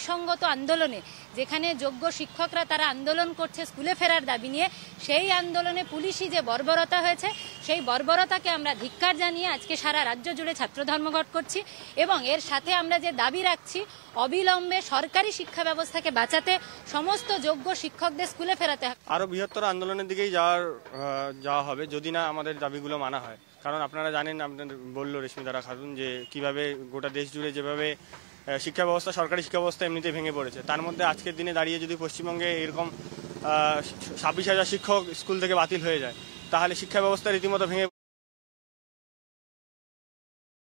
ন্যায়সঙ্গত আন্দোলনে, যেখানে যোগ্য শিক্ষকরা তারা আন্দোলন করছে স্কুলে ফেরার দাবি নিয়ে, সেই আন্দোলনে পুলিশি যে বর্বরতা হয়েছে সেই বর্বরতাকে আমরা ধিক্কার জানিয়ে আজকে সারা রাজ্য জুড়ে ছাত্র ধর্মঘট করছি। এবং এর সাথে আমরা যে দাবি রাখছি, অবিলম্বে সরকারি শিক্ষা ব্যবস্থাকে বাঁচাতে সমস্ত যোগ্য শিক্ষকদের স্কুলে ফেরাতে হবে। আরো বৃহত্তর আন্দোলনের দিকেই যাওয়া হবে যদি না আমাদের দাবিগুলো মানা হয়। কারণ আপনারা জানেন, আপনাদের বললো রেশমিতারা খাতুন, যে কিভাবে গোটা দেশ জুড়ে যেভাবে শিক্ষা ব্যবস্থা, সরকারি শিক্ষা ব্যবস্থা এমনিতে ভেঙে পড়েছে, তার মধ্যে আজকের দিনে দাঁড়িয়ে যদি পশ্চিমবঙ্গে এরকম 26,000 শিক্ষক স্কুল থেকে বাতিল হয়ে যায়, তাহলে শিক্ষা ব্যবস্থা রীতিমতো ভেঙে